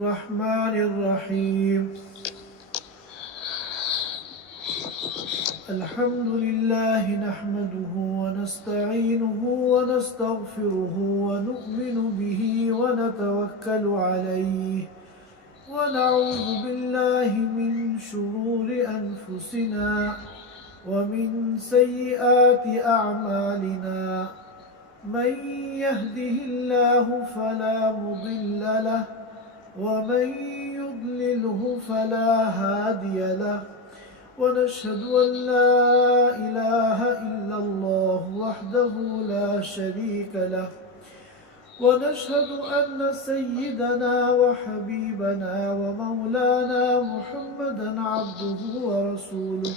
الرحمن الرحيم. الحمد لله نحمده ونستعينه ونستغفره ونؤمن به ونتوكل عليه ونعوذ بالله من شرور أنفسنا ومن سيئات أعمالنا. من يهده الله فلا مضل له ومن يضلله فلا هادي له. ونشهد أن لا إله إلا الله وحده لا شريك له. ونشهد أن سيدنا وحبيبنا ومولانا محمدا عبده ورسوله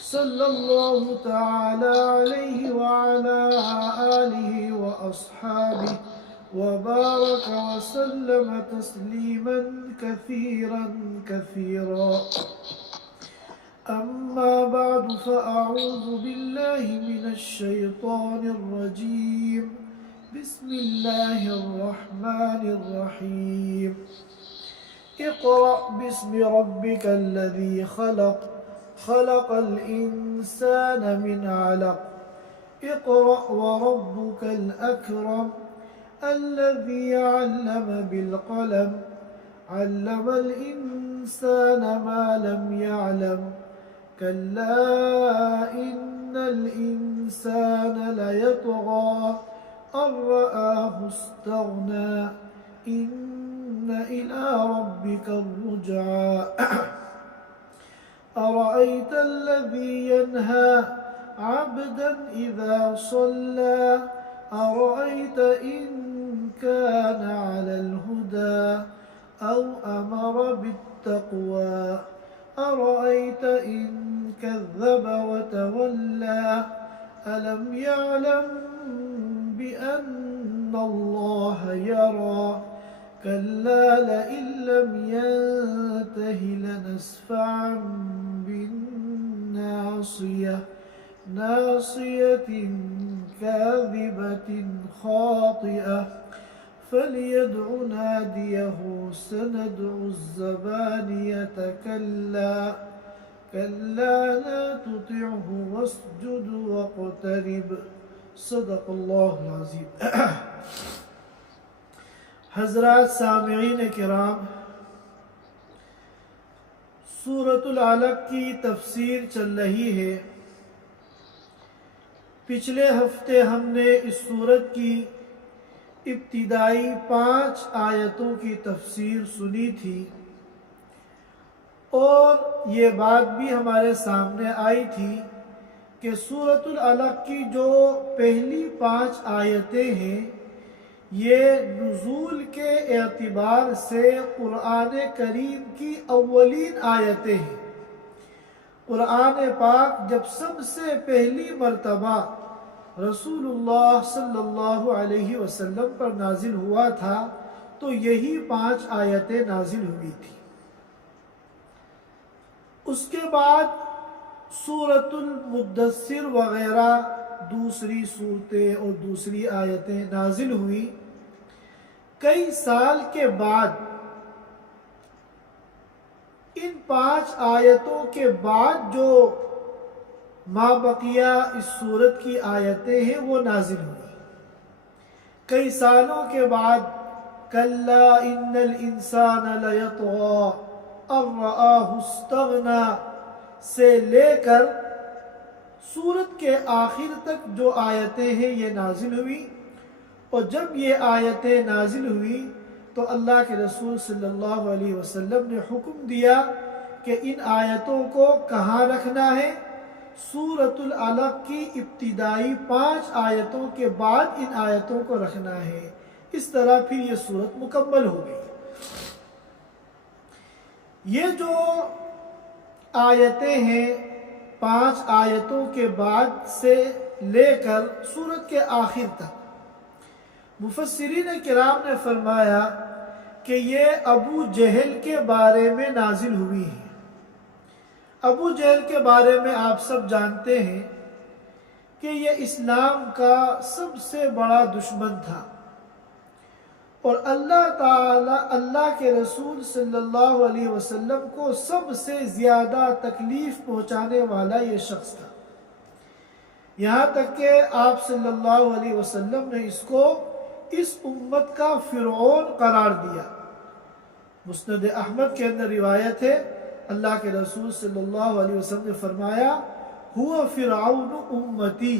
صلى الله تعالى عليه وعلى آله وأصحابه وبارك وسلم تسليما كثيرا كثيرا. أما بعد فأعوذ بالله من الشيطان الرجيم. بسم الله الرحمن الرحيم. اقرأ باسم ربك الذي خلق. خلق الإنسان من علق. اقرأ وربك الأكرم الذي علم بالقلم. علم الإنسان ما لم يعلم. كلا إن الإنسان ليطغى أن رآه استغنى. إن إلى ربك الرجعى. أرأيت الذي ينهى عبدا إذا صلى. أرأيت إن كان على الهدى أو أمر بالتقوى. أرأيت إن كذب وتولى. ألم يعلم بأن الله يرى. كلا لئن لم ينته لنسفعا بالناصية. ناصية كاذبة خاطئة. فليدع ناديه سندع الزبانية. كلا لا تطعه واسجد واقترب. صدق اللہ العظیم. حضرات سامعین کرام، سورۃ العلق کی تفسیر چل رہی ہے. پچھلے ہفتے ہم نے اس سورت کی ابتدائی 5 آیتوں کی تفسیر سنی تھی اور یہ بات بھی ہمارے سامنے آئی تھی کہ سورۃ العلق کی جو پہلی 5 آیتیں ہیں یہ نزول کے اعتبار سے قرآن کریم کی اولین آیتیں ہیں. قرآن پاک جب سب سے پہلی مرتبہ رسول اللہ صلی اللہ علیہ وسلم پر نازل ہوا تھا تو یہی 5 آیتیں نازل ہوئی تھی. اس کے بعد سورۃ المدثر وغیرہ دوسری صورتیں اور دوسری آیتیں نازل ہوئی. کئی سال کے بعد ان 5 آیتوں کے بعد جو ما بقیہ اس سورت کی آیتیں ہیں وہ نازل ہوئی. کئی سالوں کے بعد کلا ان الانسان لیطغی ان رآہ استغنی سے لے کر سورت کے آخر تک جو آیتیں ہیں یہ نازل ہوئی. اور جب یہ آیتیں نازل ہوئی تو اللہ کے رسول صلی اللہ علیہ وسلم نے حکم دیا کہ ان آیتوں کو کہاں رکھنا ہے. سورۃ العلق کی ابتدائی 5 آیتوں کے بعد ان آیتوں کو رکھنا ہے. اس طرح پھر یہ سورت مکمل ہو گئی. یہ جو آیتیں ہیں 5 آیتوں کے بعد سے لے کر سورت کے آخر تک مفسرین کرام نے فرمایا کہ یہ ابو جہل کے بارے میں نازل ہوئی ہے. ابو جہل کے بارے میں آپ سب جانتے ہیں کہ یہ اسلام کا سب سے بڑا دشمن تھا اور اللہ تعالی اللہ کے رسول صلی اللہ علیہ وسلم کو سب سے زیادہ تکلیف پہنچانے والا یہ شخص تھا، یہاں تک کہ آپ صلی اللہ علیہ وسلم نے اس کو اس امت کا فرعون قرار دیا۔ مسند احمد کے اندر روایت ہے، اللہ کے رسول صلی اللہ علیہ وسلم نے فرمایا ہوا فرعون امتی،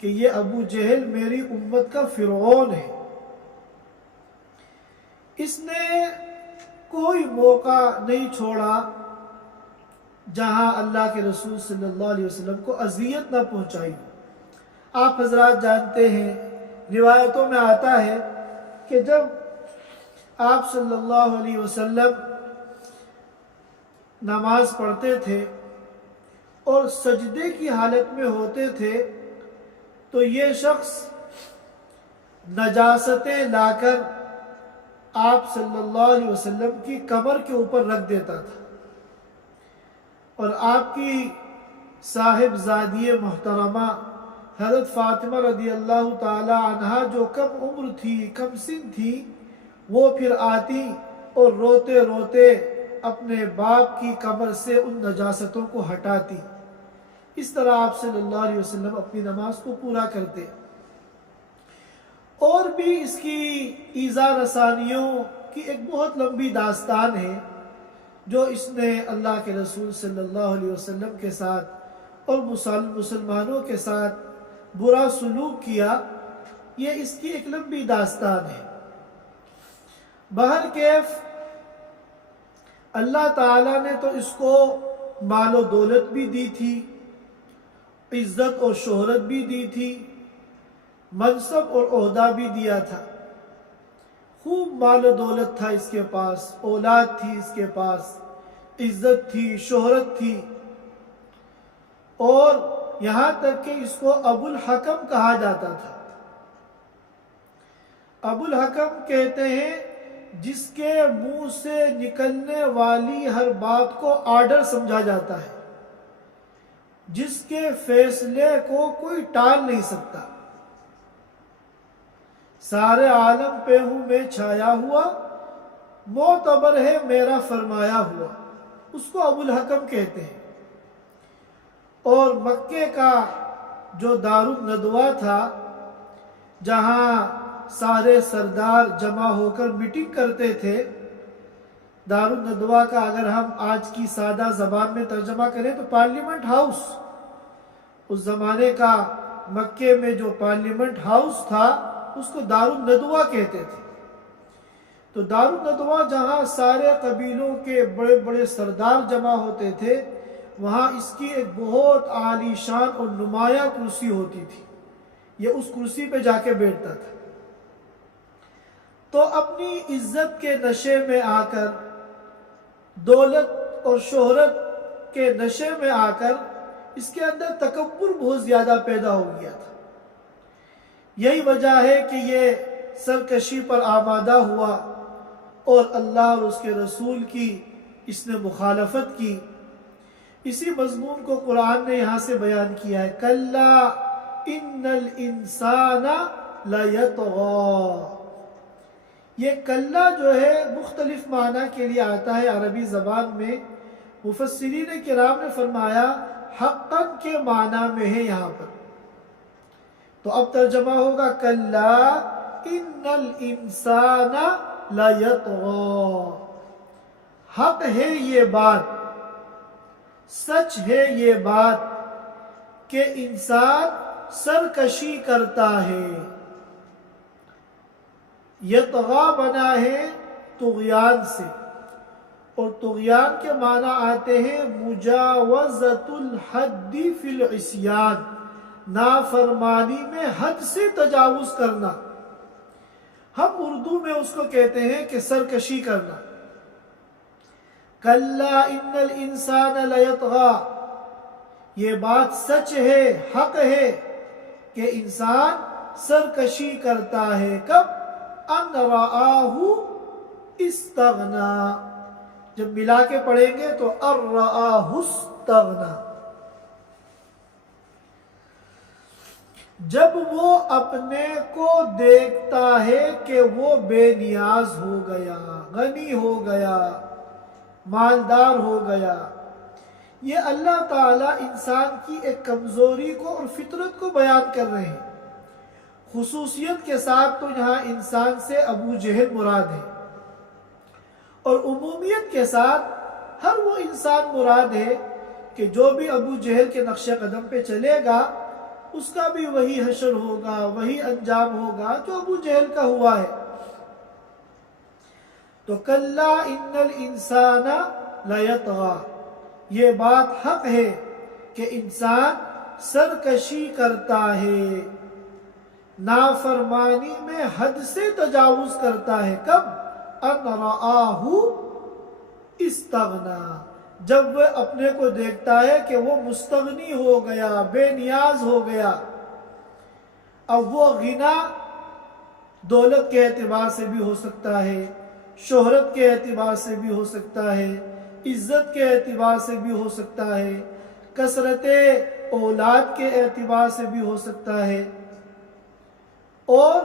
کہ یہ ابو جہل میری امت کا فرعون ہے۔ اس نے کوئی موقع نہیں چھوڑا جہاں اللہ کے رسول صلی اللہ علیہ وسلم کو اذیت نہ پہنچائی۔ آپ حضرات جانتے ہیں، روایتوں میں آتا ہے کہ جب آپ صلی اللہ علیہ وسلم نماز پڑھتے تھے اور سجدے کی حالت میں ہوتے تھے تو یہ شخص نجاستیں لا کر آپ صلی اللہ علیہ وسلم کی کمر کے اوپر رکھ دیتا تھا، اور آپ کی صاحبزادی محترمہ حضرت فاطمہ رضی اللہ تعالی عنہا جو کم عمر تھی، کم سن تھی، وہ پھر آتی اور روتے روتے اپنے باپ کی کمر سے ان نجاستوں کو ہٹاتی۔ اس طرح آپ صلی اللہ علیہ وسلم اپنی نماز کو پورا کرتے۔ اور بھی اس کی ایذا رسانیوں کی ایک بہت لمبی داستان ہے جو اس نے اللہ کے رسول صلی اللہ علیہ وسلم کے ساتھ اور مسلمانوں کے ساتھ برا سلوک کیا۔ یہ اس کی ایک لمبی داستان ہے۔ بہرکیف اللہ تعالیٰ نے تو اس کو مال و دولت بھی دی تھی، عزت اور شہرت بھی دی تھی، منصب اور عہدہ بھی دیا تھا، خوب مال و دولت تھا اس کے پاس، اولاد تھی اس کے پاس، عزت تھی، شہرت تھی، اور یہاں تک کہ اس کو ابو الحکم کہا جاتا تھا۔ ابو الحکم کہتے ہیں جس کے منہ سے نکلنے والی ہر بات کو آرڈر سمجھا جاتا ہے، جس کے فیصلے کو کوئی ٹال نہیں سکتا، سارے عالم پہ ہوں میں چھایا ہوا، معتبر ہے میرا فرمایا ہوا، اس کو ابو الحکم کہتے ہیں۔ اور مکے کا جو دار الندوہ تھا، جہاں سارے سردار جمع ہو کر میٹنگ کرتے تھے، دار الندوہ کا اگر ہم آج کی سادہ زبان میں ترجمہ کریں تو پارلیمنٹ ہاؤس، اس زمانے کا مکے میں جو پارلیمنٹ ہاؤس تھا اس کو دار الندوہ کہتے تھے۔ تو دار الندوہ جہاں سارے قبیلوں کے بڑے بڑے سردار جمع ہوتے تھے، وہاں اس کی ایک بہت عالی شان اور نمایاں کرسی ہوتی تھی، یہ اس کرسی پہ جا کے بیٹھتا تھا۔ تو اپنی عزت کے نشے میں آ کر، دولت اور شہرت کے نشے میں آ کر اس کے اندر تکبر بہت زیادہ پیدا ہو گیا تھا۔ یہی وجہ ہے کہ یہ سرکشی پر آمادہ ہوا اور اللہ اور اس کے رسول کی اس نے مخالفت کی۔ اسی مضمون کو قرآن نے یہاں سے بیان کیا ہے، کلا ان الانسان لیطغی۔ یہ کلا جو ہے مختلف معنی کے لیے آتا ہے عربی زبان میں۔ مفسرین کرام نے فرمایا حقاً کے معنی میں ہے یہاں پر، تو اب ترجمہ ہوگا کلا ان الانسان لیطغی۔ حق ہے یہ بات، سچ ہے یہ بات کہ انسان سرکشی کرتا ہے۔ یطغی بنا ہے طغیان سے، اور طغیان کے معنی آتے ہیں مجاوزت الحد فی العصیان، نافرمانی میں حد سے تجاوز کرنا۔ ہم اردو میں اس کو کہتے ہیں کہ سرکشی کرنا۔ کلا ان الانسان لیطغی، یہ بات سچ ہے، حق ہے کہ انسان سرکشی کرتا ہے۔ کب؟ ان رآہ استغنا، جب ملا کے پڑھیں گے تو ان رآہ استغنا۔ جب وہ اپنے کو دیکھتا ہے کہ وہ بے نیاز ہو گیا، غنی ہو گیا، مالدار ہو گیا۔ یہ اللہ تعالیٰ انسان کی ایک کمزوری کو اور فطرت کو بیان کر رہے ہیں۔ خصوصیت کے ساتھ تو یہاں انسان سے ابو جہل مراد ہے، اور عمومیت کے ساتھ ہر وہ انسان مراد ہے کہ جو بھی ابو جہل کے نقش قدم پہ چلے گا اس کا بھی وہی حشر ہوگا، وہی انجام ہوگا جو ابو جہل کا ہوا ہے۔ تو کلا ان الانسان لیطغی، یہ بات حق ہے کہ انسان سرکشی کرتا ہے، نافرمانی میں حد سے تجاوز کرتا ہے۔ کب؟ ان رآہ استغنا، جب وہ اپنے کو دیکھتا ہے کہ وہ مستغنی ہو گیا، بے نیاز ہو گیا۔ اب وہ غنا دولت کے اعتبار سے بھی ہو سکتا ہے، شہرت کے اعتبار سے بھی ہو سکتا ہے، عزت کے اعتبار سے بھی ہو سکتا ہے، کثرت اولاد کے اعتبار سے بھی ہو سکتا ہے، اور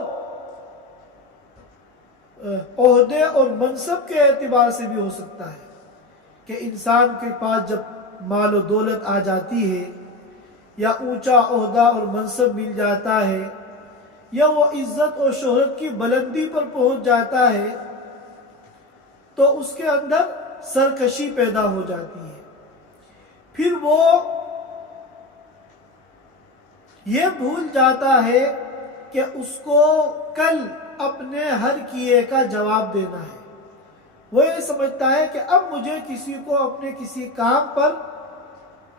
عہدے اور منصب کے اعتبار سے بھی ہو سکتا ہے کہ انسان کے پاس جب مال و دولت آ جاتی ہے، یا اونچا عہدہ اور منصب مل جاتا ہے، یا وہ عزت اور شہرت کی بلندی پر پہنچ جاتا ہے، تو اس کے اندر سرکشی پیدا ہو جاتی ہے۔ پھر وہ یہ بھول جاتا ہے کہ اس کو کل اپنے ہر کیے کا جواب دینا ہے۔ وہ یہ سمجھتا ہے کہ اب مجھے کسی کو اپنے کسی کام پر،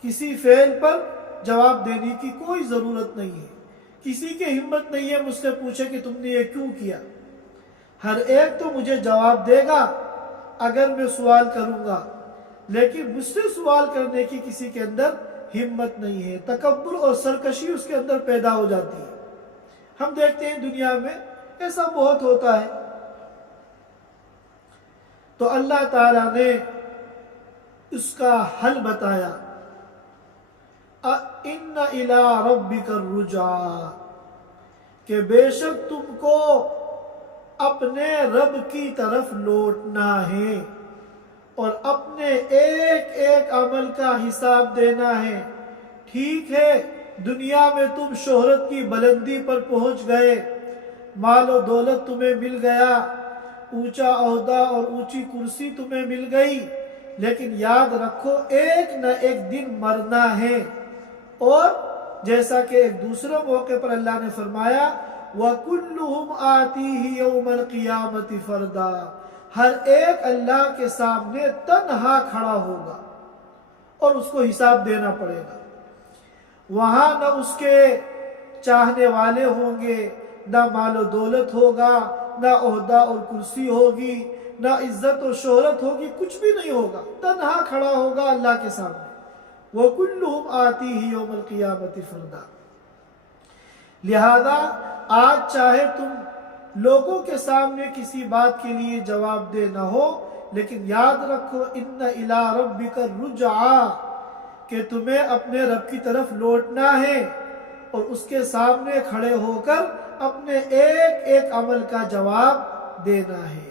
کسی فعل پر جواب دینے کی کوئی ضرورت نہیں ہے۔ کسی کی ہمت نہیں ہے مجھ سے پوچھے کہ تم نے یہ کیوں کیا۔ ہر ایک تو مجھے جواب دے گا اگر میں سوال کروں گا، لیکن مجھ سے سوال کرنے کی کسی کے اندر ہمت نہیں ہے۔ تکبر اور سرکشی اس کے اندر پیدا ہو جاتی ہے۔ ہم دیکھتے ہیں دنیا میں ایسا بہت ہوتا ہے۔ تو اللہ تعالیٰ نے اس کا حل بتایا، ان الی ربک الرجعی، کہ بے شک تم کو اپنے رب کی طرف لوٹنا ہے اور اپنے ایک ایک عمل کا حساب دینا ہے۔ ٹھیک ہے، دنیا میں تم شہرت کی بلندی پر پہنچ گئے، مال و دولت تمہیں مل گیا، اونچا عہدہ اور اونچی کرسی تمہیں مل گئی، لیکن یاد رکھو ایک نہ ایک دن مرنا ہے۔ اور جیسا کہ ایک دوسرے موقع پر اللہ نے فرمایا، وَكُلُّهُمْ آتِيهِ يَوْمَ الْقِيَامَةِ فَرْدًا، ہر ایک اللہ کے سامنے تنہا کھڑا ہوگا اور اس کو حساب دینا پڑے گا۔ وہاں نہ اس کے چاہنے والے ہوں گے، نہ مال و دولت ہوگا، نہ عہدہ اور کرسی ہوگی، نہ عزت و شہرت ہوگی، کچھ بھی نہیں ہوگا، تنہا کھڑا ہوگا اللہ کے سامنے۔ وَكُلُّهُمْ آتِيهِ يَوْمَ الْقِيَامَةِ فَرْدًا۔ لہذا آج چاہے تم لوگوں کے سامنے کسی بات کے لیے جواب دہ نہ ہو، لیکن یاد رکھو ان الی ربک الرجعی، کہ تمہیں اپنے رب کی طرف لوٹنا ہے اور اس کے سامنے کھڑے ہو کر اپنے ایک ایک عمل کا جواب دینا ہے۔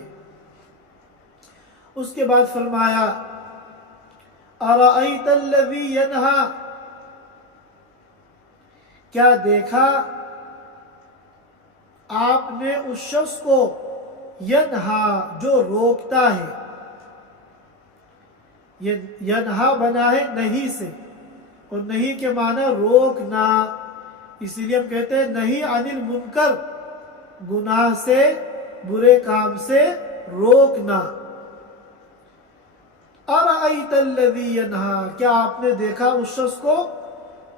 اس کے بعد فرمایا، ارأیت الذی ینہا، کیا دیکھا آپ نے اس شخص کو، ینہا جو روکتا ہے، ینہا بنا ہے نہیں سے، اور نہیں کے معنی روکنا، اس لیے ہم کہتے ہیں نہیں عن المنکر، گناہ سے، برے کام سے روکنا۔ ارأیت الذی ینہا، کیا آپ نے دیکھا اس شخص کو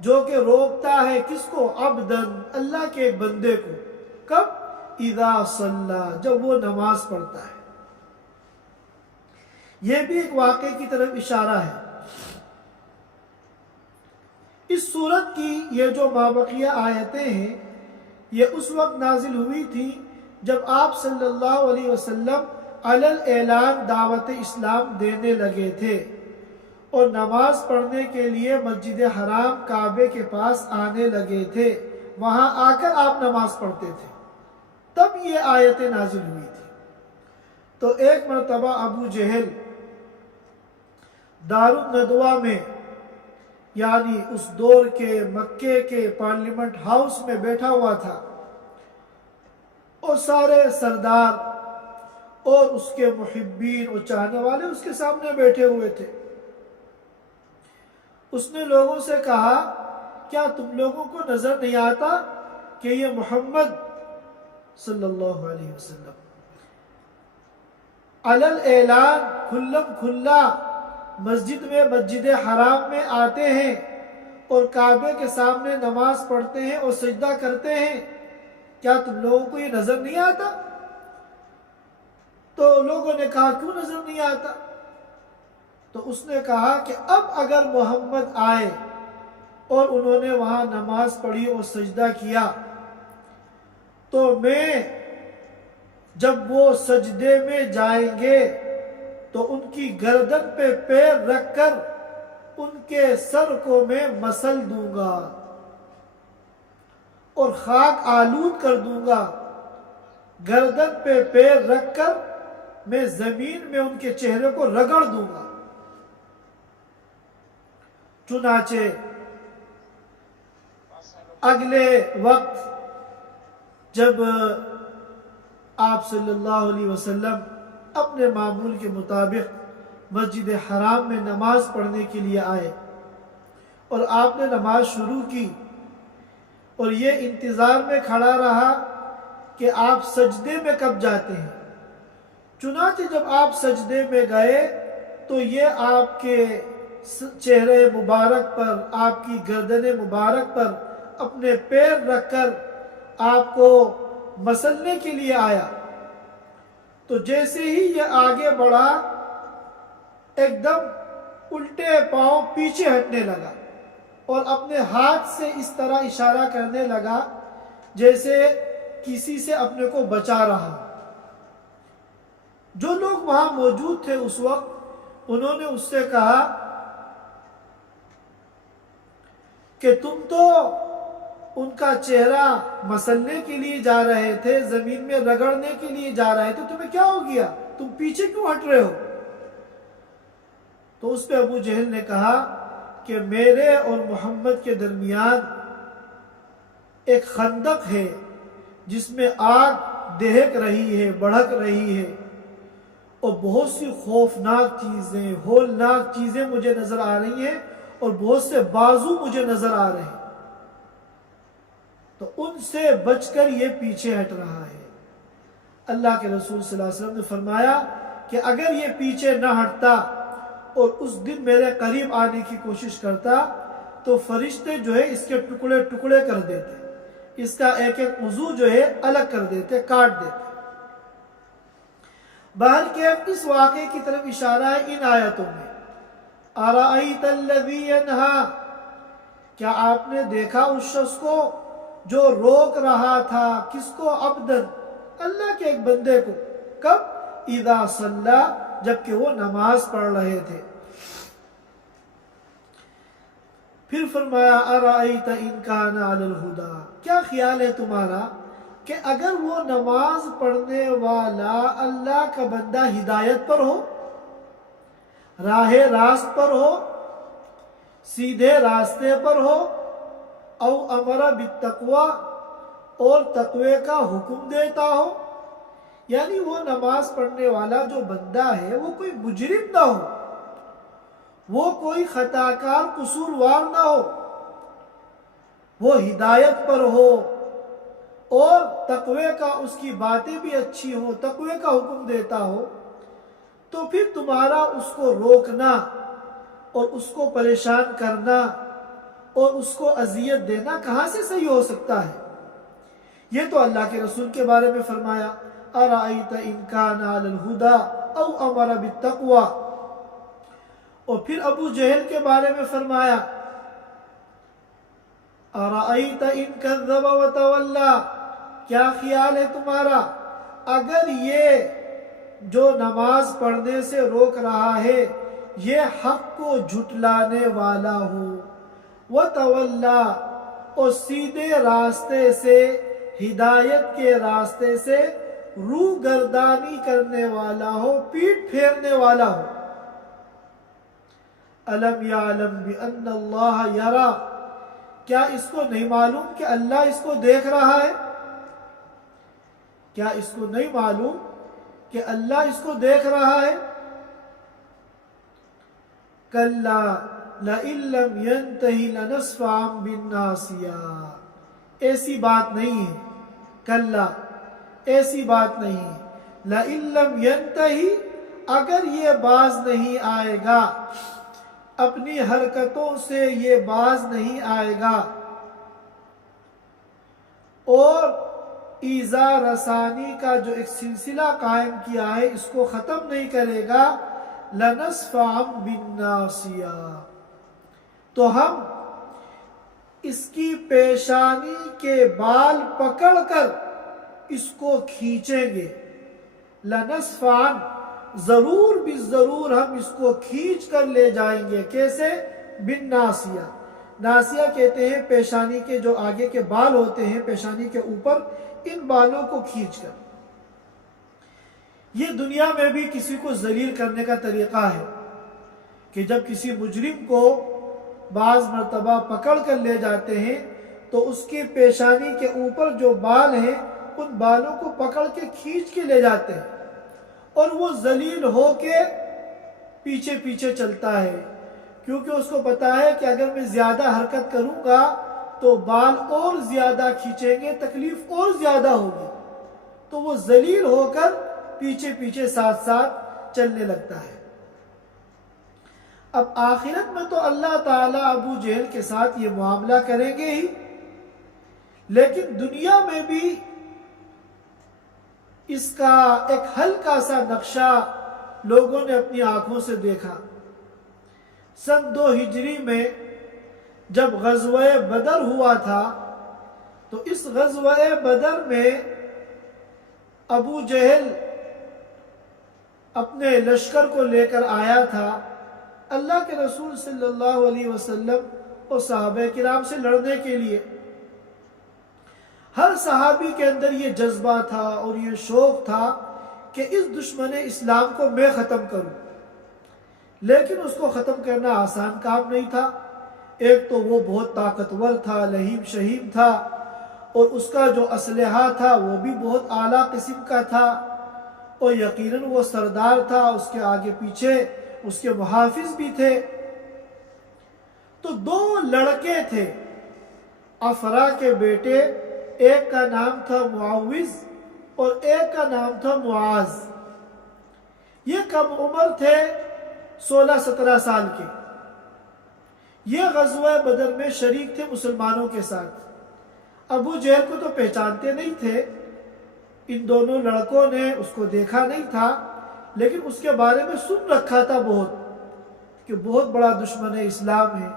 جو کہ روکتا ہے، کس کو؟ عبدن، اللہ کے ایک بندے کو۔ کب؟ اذا صلی، جب وہ نماز پڑھتا ہے۔ یہ بھی ایک واقعے کی طرف اشارہ ہے۔ اس سورت کی یہ جو مابقیہ آیتیں ہیں، یہ اس وقت نازل ہوئی تھی جب آپ صلی اللہ علیہ وسلم علی الاعلان دعوت اسلام دینے لگے تھے اور نماز پڑھنے کے لیے مسجد حرام کعبے کے پاس آنے لگے تھے۔ وہاں آ کر آپ نماز پڑھتے تھے، تب یہ آیتیں نازل ہوئی تھی۔ تو ایک مرتبہ ابو جہل دارالندوہ میں، یعنی اس دور کے مکے کے پارلیمنٹ ہاؤس میں بیٹھا ہوا تھا، اور سارے سردار اور اس کے محبین اور چاہنے والے اس کے سامنے بیٹھے ہوئے تھے۔ اس نے لوگوں سے کہا، کیا تم لوگوں کو نظر نہیں آتا کہ یہ محمد صلی اللہ علیہ وسلم علل اعلان کھلم کھلا مسجد حرام میں آتے ہیں اور کعبے کے سامنے نماز پڑھتے ہیں اور سجدہ کرتے ہیں، کیا تم لوگوں کو یہ نظر نہیں آتا؟ تو لوگوں نے کہا، کیوں نظر نہیں آتا؟ تو اس نے کہا کہ اب اگر محمد آئے اور انہوں نے وہاں نماز پڑھی اور سجدہ کیا، تو میں جب وہ سجدے میں جائیں گے تو ان کی گردن پہ پیر رکھ کر ان کے سر کو میں مسل دوں گا اور خاک آلود کر دوں گا، گردن پہ پیر رکھ کر میں زمین میں ان کے چہرے کو رگڑ دوں گا۔ چنانچہ اگلے وقت جب آپ صلی اللہ علیہ وسلم اپنے معمول کے مطابق مسجد حرام میں نماز پڑھنے کے لیے آئے اور آپ نے نماز شروع کی، اور یہ انتظار میں کھڑا رہا کہ آپ سجدے میں کب جاتے ہیں۔ چنانچہ جب آپ سجدے میں گئے تو یہ آپ کے چہرے مبارک پر، آپ کی گردن مبارک پر اپنے پیر رکھ کر آپ کو مسلنے کے لیے آیا۔ تو جیسے ہی یہ آگے بڑھا، ایک دم الٹے پاؤں پیچھے ہٹنے لگا اور اپنے ہاتھ سے اس طرح اشارہ کرنے لگا جیسے کسی سے اپنے کو بچا رہا۔ جو لوگ وہاں موجود تھے اس وقت، انہوں نے اس سے کہا کہ تم تو ان کا چہرہ مسلنے کے لیے جا رہے تھے، زمین میں رگڑنے کے لیے جا رہے تھے، تمہیں کیا ہو گیا؟ تم پیچھے کیوں ہٹ رہے ہو؟ تو اس پہ ابو جہل نے کہا کہ میرے اور محمد کے درمیان ایک خندق ہے جس میں آگ دہک رہی ہے، بھڑک رہی ہے، اور بہت سی خوفناک چیزیں، ہولناک چیزیں مجھے نظر آ رہی ہیں، اور بہت سے بازو مجھے نظر آ رہے ہیں، تو ان سے بچ کر یہ پیچھے ہٹ رہا ہے۔ اللہ کے رسول صلی اللہ علیہ وسلم نے فرمایا کہ اگر یہ پیچھے نہ ہٹتا اور اس دن میرے قریب آنے کی کوشش کرتا تو فرشتے جو ہے اس کے ٹکڑے ٹکڑے کر دیتے، اس کا ایک ایک عضو جو ہے الگ کر دیتے، کاٹ دیتے۔ بہرکیف اس واقعے کی طرف اشارہ ہے ان آیتوں میں۔ اَرَأَيْتَ الَّذِي يَنْهَا، کیا آپ نے دیکھا اس شخص کو جو روک رہا تھا، کس کو؟ عبدن، اللہ کے ایک بندے کو، کب؟ اذا صلی، جبکہ وہ نماز پڑھ رہے تھے۔ پھر فرمایا ارأیت ان کان علی الہدی، کیا خیال ہے تمہارا کہ اگر وہ نماز پڑھنے والا اللہ کا بندہ ہدایت پر ہو، راہ راست پر ہو، سیدھے راستے پر ہو، او امر بالتقوی، اور تقوی کا حکم دیتا ہو، یعنی وہ نماز پڑھنے والا جو بندہ ہے وہ کوئی مجرم نہ ہو، وہ کوئی خطا کار قصوروار نہ ہو، وہ ہدایت پر ہو اور تقوی کا اس کی باتیں بھی اچھی ہو، تقوی کا حکم دیتا ہو، تو پھر تمہارا اس کو روکنا اور اس کو پریشان کرنا اور اس کو اذیت دینا کہاں سے صحیح ہو سکتا ہے؟ یہ تو اللہ کے رسول کے بارے میں فرمایا ارأیت ان کان علی الہدی او امر بالتقوی، اور پھر ابو جہل کے بارے میں فرمایا ارأیت ان کذب وتولی، کیا خیال ہے تمہارا اگر یہ جو نماز پڑھنے سے روک رہا ہے یہ حق کو جھٹلانے والا ہو، وتولی، اور سیدھے راستے سے، ہدایت کے راستے سے روح گردانی کرنے والا ہو، پیٹ پھیرنے والا ہو۔ الم یعلم بان اللہ یرا، کیا اس کو نہیں معلوم کہ اللہ اس کو دیکھ رہا ہے؟ کیا اس کو نہیں معلوم کہ اللہ اس کو دیکھ رہا ہے؟ کلا لئن لم ینتہی لنصفعا بالناصیہ، ایسی بات نہیں ہے، کلا ایسی بات نہیں ہے، لئن لم ینتہی، اگر یہ باز نہیں آئے گا، اپنی حرکتوں سے یہ باز نہیں آئے گا اور ایذا رسانی کا جو ایک سلسلہ قائم کیا ہے اس کو ختم نہیں کرے گا، لنصفعا بالناصیہ، تو ہم اس کی پیشانی کے بال پکڑ کر اس کو کھینچیں گے، لنصفعا، ضرور بالضرور ہم اس کو کھینچ کر لے جائیں گے۔ کیسے؟ بالناصیہ، ناصیہ کہتے ہیں پیشانی کے جو آگے کے بال ہوتے ہیں پیشانی کے اوپر، ان بالوں کو کھینچ کر۔ یہ دنیا میں بھی کسی کو ذلیل کرنے کا طریقہ ہے کہ جب کسی مجرم کو بعض مرتبہ پکڑ کر لے جاتے ہیں تو اس کی پیشانی کے اوپر جو بال ہیں ان بالوں کو پکڑ کے کھینچ کے لے جاتے ہیں، اور وہ ذلیل ہو کے پیچھے پیچھے چلتا ہے، کیونکہ اس کو پتا ہے کہ اگر میں زیادہ حرکت کروں گا تو بال اور زیادہ کھینچیں گے، تکلیف اور زیادہ ہوگی، تو وہ ذلیل ہو کر پیچھے پیچھے ساتھ ساتھ چلنے لگتا ہے۔ اب آخرت میں تو اللہ تعالیٰ ابو جہل کے ساتھ یہ معاملہ کریں گے ہی، لیکن دنیا میں بھی اس کا ایک ہلکا سا نقشہ لوگوں نے اپنی آنکھوں سے دیکھا۔ سن 2 ہجری میں جب غزوہ بدر ہوا تھا تو اس غزوہ بدر میں ابو جہل اپنے لشکر کو لے کر آیا تھا اللہ کے رسول صلی اللہ علیہ وسلم اور صحابہ کرام سے لڑنے کے لیے۔ ہر صحابی کے اندر یہ جذبہ تھا اور یہ شوق تھا کہ اس دشمن اسلام کو میں ختم کروں، لیکن اس کو ختم کرنا آسان کام نہیں تھا۔ ایک تو وہ بہت طاقتور تھا، لہیم شہیم تھا، اور اس کا جو اسلحہ تھا وہ بھی بہت اعلیٰ قسم کا تھا، اور یقیناً وہ سردار تھا، اس کے آگے پیچھے اس کے محافظ بھی تھے۔ تو 2 لڑکے تھے افرا کے بیٹے، ایک کا نام تھا معوذ اور ایک کا نام تھا معاذ۔ یہ کم عمر تھے، 16-17 سال کے۔ یہ غزوہ بدر میں شریک تھے مسلمانوں کے ساتھ۔ ابو جہل کو تو پہچانتے نہیں تھے، ان دونوں لڑکوں نے اس کو دیکھا نہیں تھا، لیکن اس کے بارے میں سن رکھا تھا بہت، کہ بہت بڑا دشمن اسلام ہے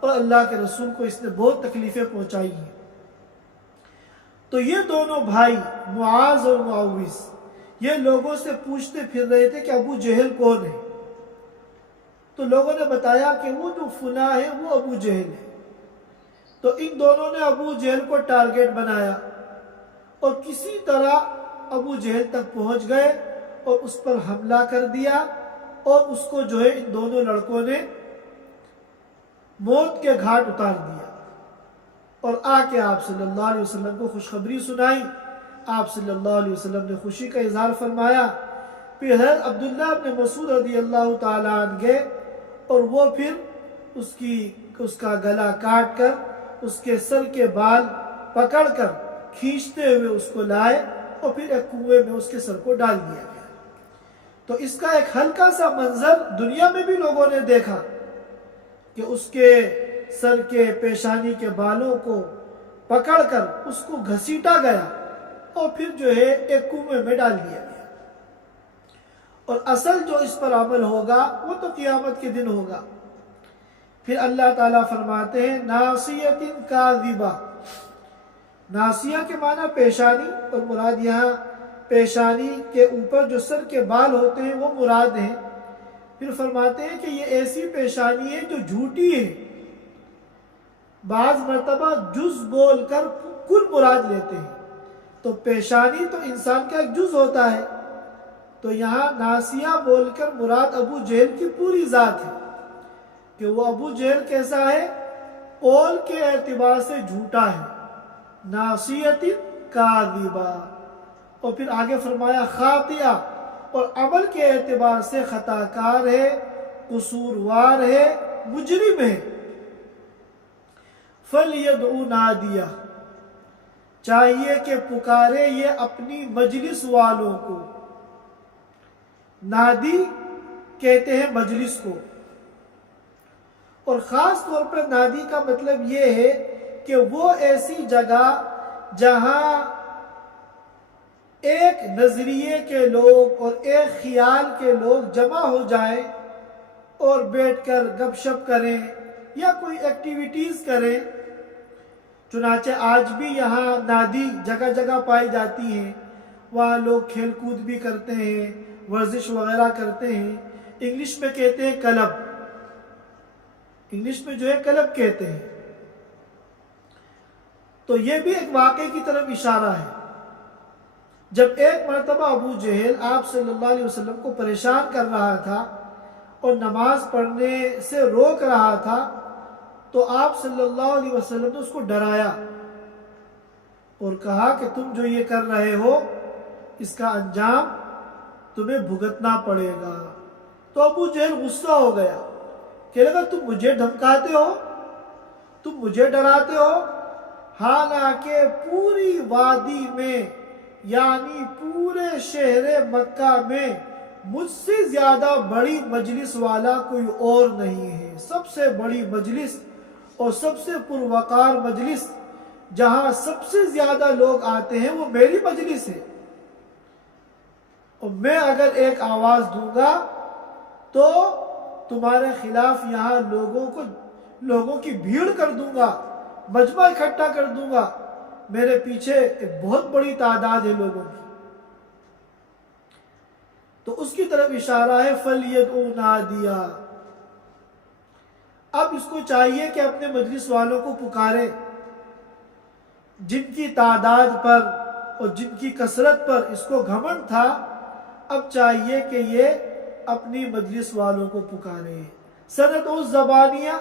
اور اللہ کے رسول کو اس نے بہت تکلیفیں پہنچائی ہیں۔ تو یہ دونوں بھائی معاذ اور معوذ یہ لوگوں سے پوچھتے پھر رہے تھے کہ ابو جہل کون ہے؟ تو لوگوں نے بتایا کہ وہ جو فلاں ہے وہ ابو جہل ہے۔ تو ان دونوں نے ابو جہل کو ٹارگٹ بنایا اور کسی طرح ابو جہل تک پہنچ گئے اور اس پر حملہ کر دیا، اور اس کو جو ہے ان دونوں لڑکوں نے موت کے گھاٹ اتار دیا، اور آ کے آپ صلی اللہ علیہ وسلم کو خوشخبری سنائی۔ آپ صلی اللہ علیہ وسلم نے خوشی کا اظہار فرمایا۔ پھر حضرت عبداللہ بن مسعود رضی اللہ تعالیٰ عنہ گئے اور وہ پھر اس کا گلا کاٹ کر اس کے سر کے بال پکڑ کر کھینچتے ہوئے اس کو لائے اور پھر ایک کنویں میں اس کے سر کو ڈال دیا گیا۔ تو اس کا ایک ہلکا سا منظر دنیا میں بھی لوگوں نے دیکھا کہ اس کے سر کے پیشانی کے بالوں کو پکڑ کر اس کو گھسیٹا گیا اور پھر جو ہے ایک کنویں میں ڈال دیا گیا۔ اور اصل جو اس پر عمل ہوگا وہ تو قیامت کے دن ہوگا۔ پھر اللہ تعالیٰ فرماتے ہیں ناصیۃ کاذبہ۔ ناصیہ کے معنی پیشانی، اور مراد یہاں پیشانی کے اوپر جو سر کے بال ہوتے ہیں وہ مراد ہیں۔ پھر فرماتے ہیں کہ یہ ایسی پیشانی ہے جو جھوٹی ہے، بعض مرتبہ جز بول کر کل مراد لیتے ہیں، تو پیشانی تو انسان کا ایک جز ہوتا ہے، تو یہاں ناسیہ بول کر مراد ابو جہل کی پوری ذات ہے کہ وہ ابو جہل کیسا ہے، قول کے اعتبار سے جھوٹا ہے، ناصیۃ کاذبہ، اور پھر آگے فرمایا خاطیہ، اور عمل کے اعتبار سے خطا کار ہے، قصوروار ہے، مجرم ہے۔ فَلْيَدْعُ نَادِيَهُ، چاہیے کہ پکارے یہ اپنی مجلس والوں کو۔ نادی کہتے ہیں مجلس کو، اور خاص طور پر نادی کا مطلب یہ ہے کہ وہ ایسی جگہ جہاں ایک نظریے کے لوگ اور ایک خیال کے لوگ جمع ہو جائیں اور بیٹھ کر گپ شپ کریں یا کوئی ایکٹیویٹیز کریں۔ چنانچہ آج بھی یہاں نادی جگہ جگہ پائی جاتی ہیں، وہاں لوگ کھیل کود بھی کرتے ہیں، ورزش وغیرہ کرتے ہیں۔ انگلش میں کہتے ہیں کلب، انگلش میں جو ہے کلب کہتے ہیں۔ تو یہ بھی ایک واقعے کی طرف اشارہ ہے۔ جب ایک مرتبہ ابو جہل آپ صلی اللہ علیہ وسلم کو پریشان کر رہا تھا اور نماز پڑھنے سے روک رہا تھا، تو آپ صلی اللہ علیہ وسلم نے اس کو ڈرایا اور کہا کہ تم جو یہ کر رہے ہو اس کا انجام تمہیں بھگتنا پڑے گا۔ تو ابو جہل غصہ ہو گیا کہ لگا تم مجھے دھمکاتے ہو، تم مجھے ڈراتے ہو، حالانکہ پوری وادی میں یعنی پورے شہر مکہ میں مجھ سے زیادہ بڑی مجلس والا کوئی اور نہیں ہے۔ سب سے بڑی مجلس اور سب سے پروقار مجلس جہاں سب سے زیادہ لوگ آتے ہیں وہ میری مجلس ہے، اور میں اگر ایک آواز دوں گا تو تمہارے خلاف یہاں لوگوں کی بھیڑ کر دوں گا، مجمع اکٹھا کر دوں گا، میرے پیچھے ایک بہت بڑی تعداد ہے لوگوں کی۔ تو اس کی طرف اشارہ ہے فَلْيَدْعُ نَادِيَهُ۔ اب اس کو چاہیے کہ اپنے مجلس والوں کو پکارے، جن کی تعداد پر اور جن کی کثرت پر اس کو گھمنڈ تھا، اب چاہیے کہ یہ اپنی مجلس والوں کو پکارے۔ سَنَدْعُ الزَّبَانِيَةَ،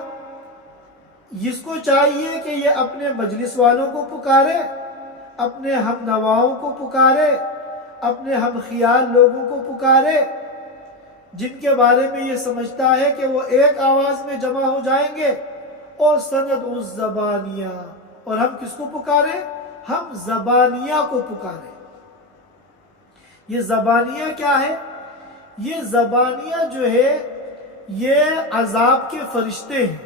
اس کو چاہیے کہ یہ اپنے مجلس والوں کو پکارے، اپنے ہم نواؤں کو پکارے، اپنے ہم خیال لوگوں کو پکارے، جن کے بارے میں یہ سمجھتا ہے کہ وہ ایک آواز میں جمع ہو جائیں گے۔ اور سَنَدْعُ الزَّبَانِيَةَ، اور ہم کس کو پکارے؟ ہم زبانیہ کو پکارے۔ یہ زبانیہ کیا ہے؟ یہ زبانیہ جو ہے یہ عذاب کے فرشتے ہیں،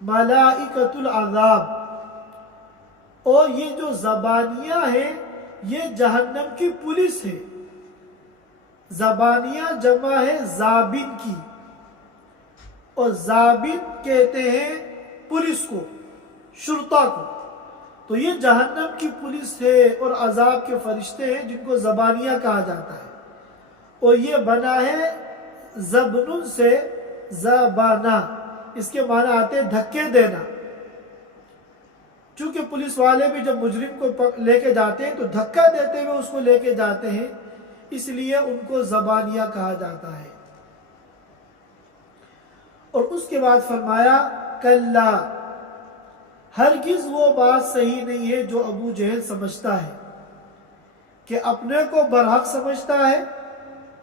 ملائکۃ العذاب، اور یہ جو زبانیہ ہے یہ جہنم کی پولیس ہے۔ زبانیہ جمع ہے زابن کی، اور زابن کہتے ہیں پولیس کو، شرطہ کو۔ تو یہ جہنم کی پولیس ہے اور عذاب کے فرشتے ہیں جن کو زبانیہ کہا جاتا ہے، اور یہ بنا ہے زبن سے زبانہ، اس کے معنی آتے ہیں دھکے دینا۔ چونکہ پولیس والے بھی جب مجرم کو لے کے جاتے ہیں تو دھکا دیتے ہوئے اس کو لے کے جاتے ہیں، اس لیے ان کو زبانیہ کہا جاتا ہے۔ اور اس کے بعد فرمایا کلا، ہرگز وہ بات صحیح نہیں ہے جو ابو جہل سمجھتا ہے کہ اپنے کو برحق سمجھتا ہے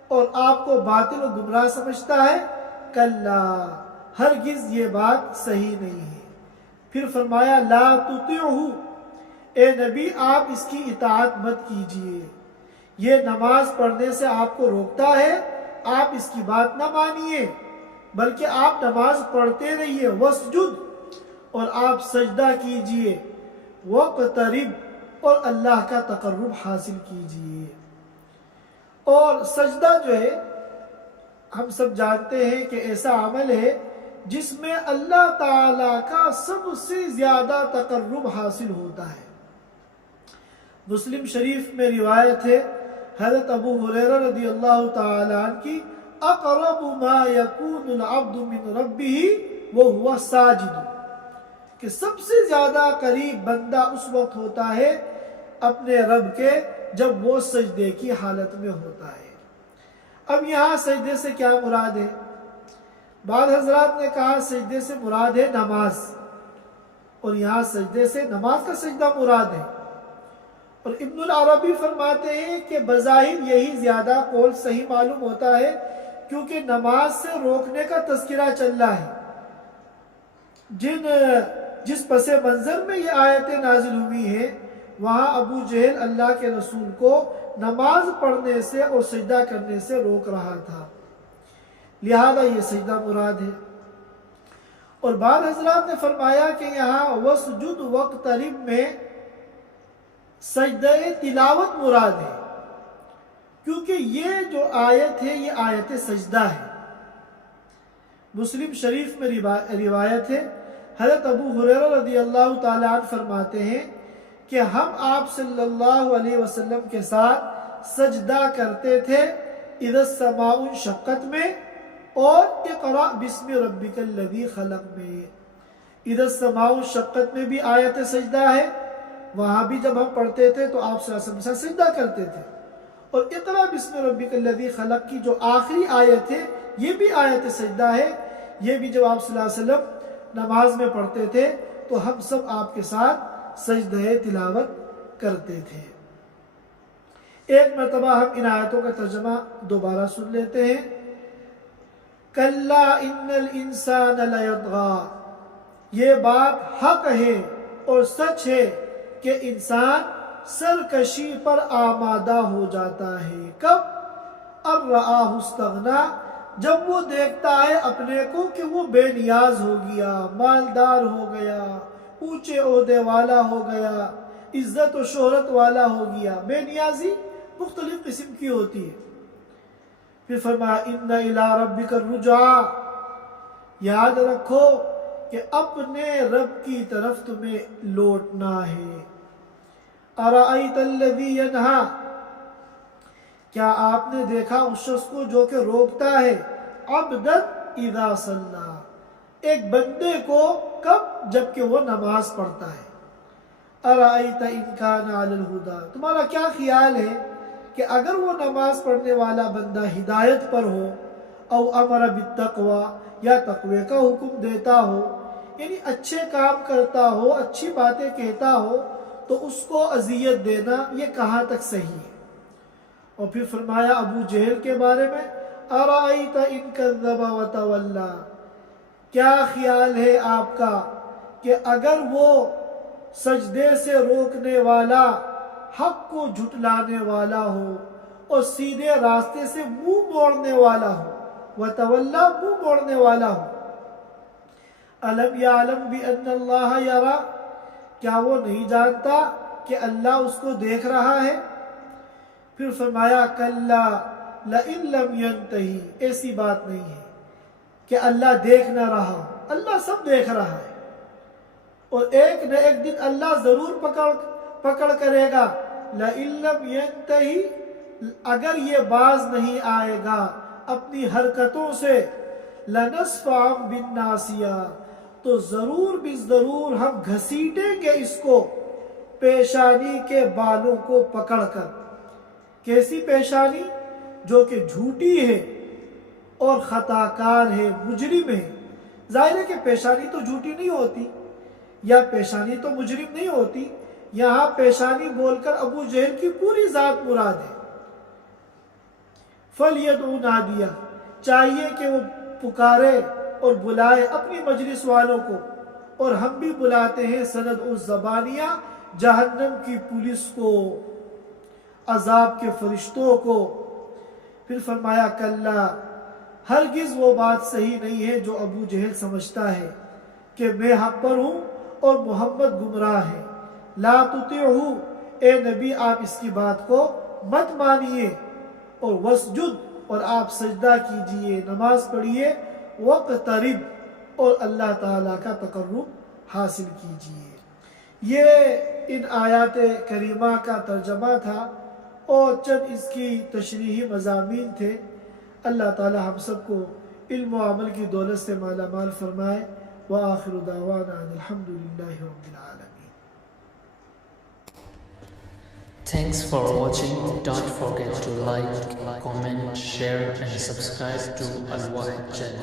اور آپ کو باطل و گمراہ سمجھتا ہے۔ کلا، ہرگز یہ بات صحیح نہیں ہے۔ پھر فرمایا لا تطیعہ، اے نبی آپ اس کی اطاعت مت کیجئے، یہ نماز پڑھنے سے آپ کو روکتا ہے، آپ اس کی بات نہ مانیے، بلکہ آپ نماز پڑھتے رہیے۔ وسجد، اور آپ سجدہ کیجئے۔ وقترب، اور اللہ کا تقرب حاصل کیجئے۔ اور سجدہ جو ہے ہم سب جانتے ہیں کہ ایسا عمل ہے جس میں اللہ تعالیٰ کا سب سے زیادہ تقرب حاصل ہوتا ہے۔ مسلم شریف میں روایت ہے حضرت ابو ہریرہ رضی اللہ تعالیٰ عنہ کی، اقرب ما یکون العبد من ربہ وہو ساجد، کہ سب سے زیادہ قریب بندہ اس وقت ہوتا ہے اپنے رب کے جب وہ سجدے کی حالت میں ہوتا ہے۔ اب یہاں سجدے سے کیا مراد ہے؟ بعض حضرات نے کہا سجدے سے مراد ہے نماز، اور یہاں سجدے سے نماز کا سجدہ مراد ہے، اور ابن العربی فرماتے ہیں کہ بظاہر یہی زیادہ قول صحیح معلوم ہوتا ہے، کیونکہ نماز سے روکنے کا تذکرہ چل رہا ہے۔ جس پس منظر میں یہ آیتیں نازل ہوئی ہیں وہاں ابو جہل اللہ کے رسول کو نماز پڑھنے سے اور سجدہ کرنے سے روک رہا تھا، لہذا یہ سجدہ مراد ہے۔ اور بعض حضرات نے فرمایا کہ یہاں وسجد واقترب میں سجدہ تلاوت مراد ہے، کیونکہ یہ جو آیت ہے یہ آیت سجدہ ہے۔ مسلم شریف میں روایت ہے، حضرت ابو ہریرہ رضی اللہ تعالیٰ عنہ فرماتے ہیں کہ ہم آپ صلی اللہ علیہ وسلم کے ساتھ سجدہ کرتے تھے اذا السماء انشقت میں اور اقرأ بسم ربک الذی خلق میں۔ اذا السماء انشقت میں بھی آیت سجدہ ہے، وہاں بھی جب ہم پڑھتے تھے تو آپ صلی اللہ علیہ وسلم سجدہ کرتے تھے، اور اقرأ بسم ربک الذی خلق کی جو آخری آیت ہے یہ بھی آیت سجدہ ہے، یہ بھی جب آپ صلی اللہ علیہ وسلم نماز میں پڑھتے تھے تو ہم سب آپ کے ساتھ سجدہ تلاوت کرتے تھے۔ ایک مرتبہ ہم ان آیتوں کا ترجمہ دوبارہ سن لیتے ہیں۔ کلا ان الانسان لیطغی، یہ بات حق ہے اور سچ ہے کہ انسان سرکشی پر آمادہ ہو جاتا ہے۔ کب؟ ان رآہ استغنی، جب وہ دیکھتا ہے اپنے کو کہ وہ بے نیاز ہو گیا، مالدار ہو گیا، اونچے عہدے والا ہو گیا، عزت و شہرت والا ہو گیا۔ بے نیازی مختلف قسم کی ہوتی ہے۔ پھر فرمایا ان الی ربک الرجعی، یاد رکھو کہ اپنے رب کی طرف تمہیں لوٹنا ہے۔ ارأیت الذی ینہی، کیا آپ نے دیکھا اس شخص کو جو کہ روکتا ہے عبدا اذا صلی، ایک بندے کو، کب؟ جبکہ وہ نماز پڑھتا ہے۔ ارأیت ان کان علی الہدی، تمہارا کیا خیال ہے کہ اگر وہ نماز پڑھنے والا بندہ ہدایت پر ہو، او امر بالتقوی، یا تقوی کا حکم دیتا ہو، یعنی اچھے کام کرتا ہو، اچھی باتیں کہتا ہو، تو اس کو اذیت دینا یہ کہاں تک صحیح ہے؟ اور پھر فرمایا ابو جہل کے بارے میں ارأیت ان کذب وتولی، کیا خیال ہے آپ کا کہ اگر وہ سجدے سے روکنے والا، حق کو جھٹلانے والا ہو اور سیدھے راستے سے منہ موڑنے والا ہو، وتولی منہ موڑنے والا ہو۔ الم یعلم بان اللہ یری، کیا وہ نہیں جانتا کہ اللہ اس کو دیکھ رہا ہے؟ پھر فرمایا کلا لئن لم ینتہی، ایسی بات نہیں ہے کہ اللہ دیکھ نہ رہا ہو، اللہ سب دیکھ رہا ہے، اور ایک نہ ایک دن اللہ ضرور پکڑ کرے گا۔ لئن لم ینتہی، اگر یہ باز نہیں آئے گا اپنی حرکتوں سے، لنصفعا بالناصیہ، تو ضرور ضرور ہم گھسیٹیں گے اس کو پیشانی کے بالوں کو پکڑ کر۔ کیسی پیشانی؟ جو کہ جھوٹی ہے اور خطا کار ہے، مجرم ہے۔ ظاہر ہے کہ پیشانی تو جھوٹی نہیں ہوتی، یا پیشانی تو مجرم نہیں ہوتی، یہاں پیشانی بول کر ابو جہل کی پوری ذات مراد ہے۔ فَلْيَدْعُ نَادِيَهُ، چاہیے کہ وہ پکارے اور بلائے اپنی مجلس والوں کو، اور ہم بھی بلاتے ہیں سندع الزبانیہ، جہنم کی پولیس کو، عذاب کے فرشتوں کو۔ پھر فرمایا کلا، ہرگز وہ بات صحیح نہیں ہے جو ابو جہل سمجھتا ہے کہ میں حق پر ہوں اور محمد گمراہ ہے۔ لا تطیعہ، اے نبی آپ اس کی بات کو مت مانیے، اور وسجد، اور آپ سجدہ کیجئے، نماز پڑھیے، وقترب، اور اللہ تعالیٰ کا تقرب حاصل کیجئے۔ یہ ان آیات کریمہ کا ترجمہ تھا اور چند اس کی تشریحی مضامین تھے۔ اللہ تعالیٰ ہم سب کو علم و عمل کی دولت سے مالا مال فرمائے۔ وآخر دعوانا ان الحمد للہ رب العالمین. Thanks for watching. Don't forget to like, comment, share and subscribe to Al Wahid channel.